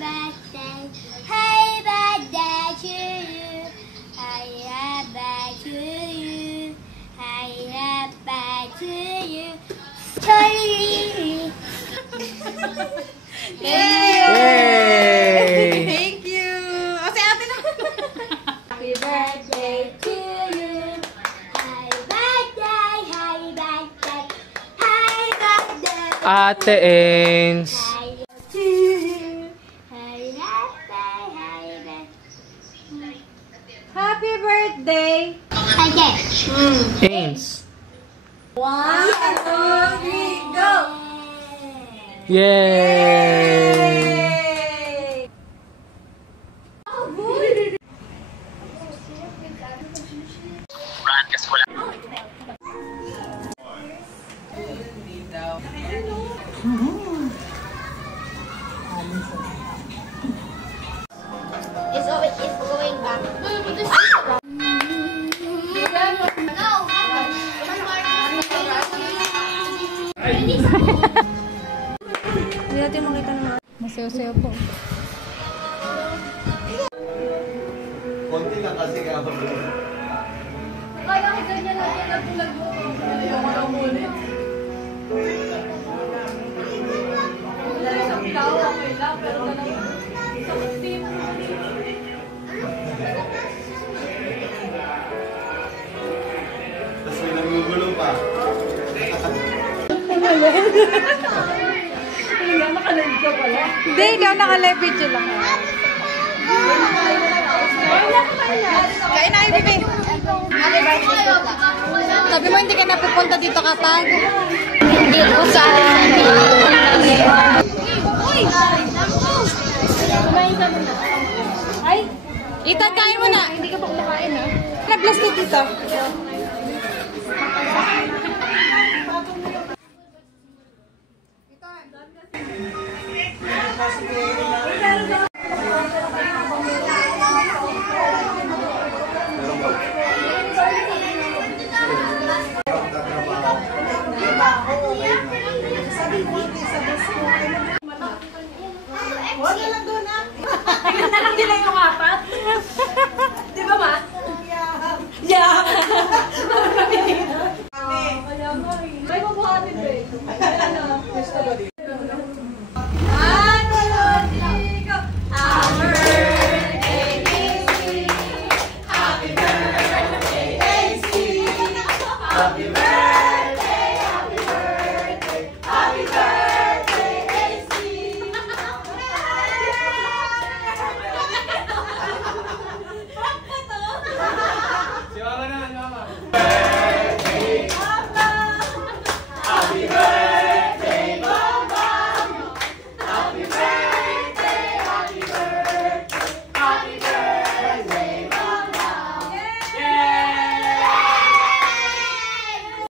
birthday, happy birthday to you. Happy birthday to you. Happy birthday to you. Yay! Thank you! O, si ate na! Happy birthday to you. Happy birthday, happy birthday, happy birthday. Ate Ens. To you. Happy birthday, Happy birthday! Okay. Ens. 1, 2, 3, go! Yay! It's going back. Hindi natin makita naman. Masayo-sayo po. Konti lang kasi kapag Kaya ko ganyan lang yung nagtulag mo. Ayaw ko lang muli. Wala na isang tao, okay lang, pero talagang sakit din. tapos may nagugulo pa. Hindi, ikaw naka-live video lang. Kain na, Bibi. Sabi mo hindi ka na pupunta dito kapag dito sa Ay, Ethan, kain mo na. Hindi ka pa kumakain, ha? Na-bless ka dito. Wala lang doon, ha? Tingnan na lang nila yung apat.